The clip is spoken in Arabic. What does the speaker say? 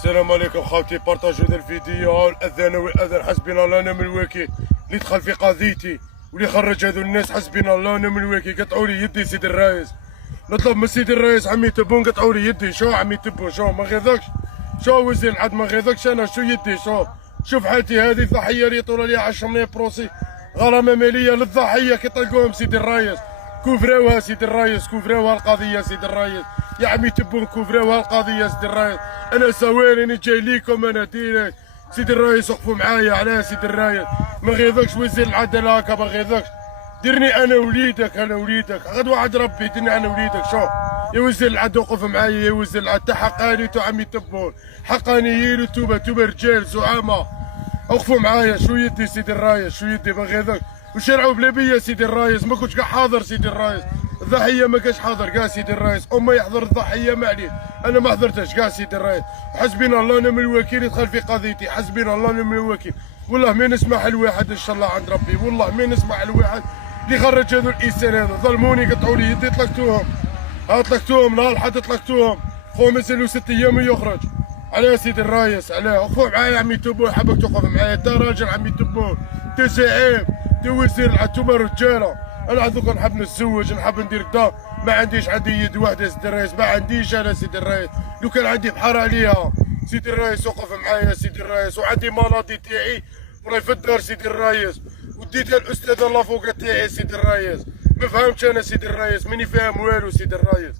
السلام عليكم خاوتي، بارطاجيو هذا الفيديو. الاذان والاذان، حسبنا الله ونعم الوكيل. اللي دخل في قضيتي واللي خرج هذو الناس، حسبنا الله ونعم الوكيل. قطعوا لي يدي سيدي الرئيس، نطلب من سيدي الرئيس عمي تبون قطعوا لي يدي. شو عمي تبون؟ شو ما غيظكش؟ شو وزير العدل ما غيظكش؟ انا شو يدي؟ شوف حالتي هذه، ضحيه اللي يطول عليها 10 مليون بروسي غرامه ماليه للضحيه كي طلقوهم سيدي الرئيس. كوفراوها سيدي الرئيس، كوفراوها القضيه سيدي الرئيس. يا عمي تبون كوفراوها القضيه سيدي الرئيس. انا سوير اني جاي ليكم انا ديريكت سيدي الرئيس. وقفوا معايا على سيدي الرئيس، ما غيظكش وزير العداله هكا ما غيظكش. ديرني انا وليدك، انا وليدك غد وعد ربي. ديرني انا وليدك. شو يا وزير العدل وقف معايا يا وزير العدل. حقاني تو عمي تبون، حقانيين وتوبه رجال زعامه. وقفوا معايا. شو يدي سيدي الرئيس؟ شو يدي ما غيظكش؟ وشرعوا بلا بيا سيدي الرئيس. ما كنتش كاع حاضر سيدي الرئيس. الضحيه ما كانش حاضر كاع سيدي الرئيس. امه يحضر الضحيه ما عليه، انا ما حضرتش كاع سيدي الرئيس. حسبنا الله ونعم الوكيل. يدخل في قضيتي، حسبنا الله ونعم الوكيل. والله ما نسمح لواحد ان شاء الله عند ربي، والله ما نسمح لواحد اللي خرج هذو الانسان هذو. ظلموني قطعوا لي يدي، طلقتوهم. طلقتوهم نهار الحد طلقتوهم. خو مازالو 6 ايام ويخرج. على سيدي الرئيس علاه. وقفوا معايا عمي تبون، حبك توقف معايا. انت راجل عمي تبون، انت زعيم، انت وزير العدل، انتوما رجاله. انا عندك نحب نتزوج، نحب ندير دار، ما عنديش عندي يد واحده سيدي الرئيس، ما عنديش انا سيدي الرئيس. لو كان عندي بحر عليها سيدي الرئيس. وقف معايا سيدي الرئيس. وعندي مرضي تاعي وراي في الدار سيدي الرئيس، وديتها الاستاذه لافوكا تاعي سيدي الرئيس. ما فهمتش انا سيدي الرئيس، ماني فاهم والو سيدي الرئيس.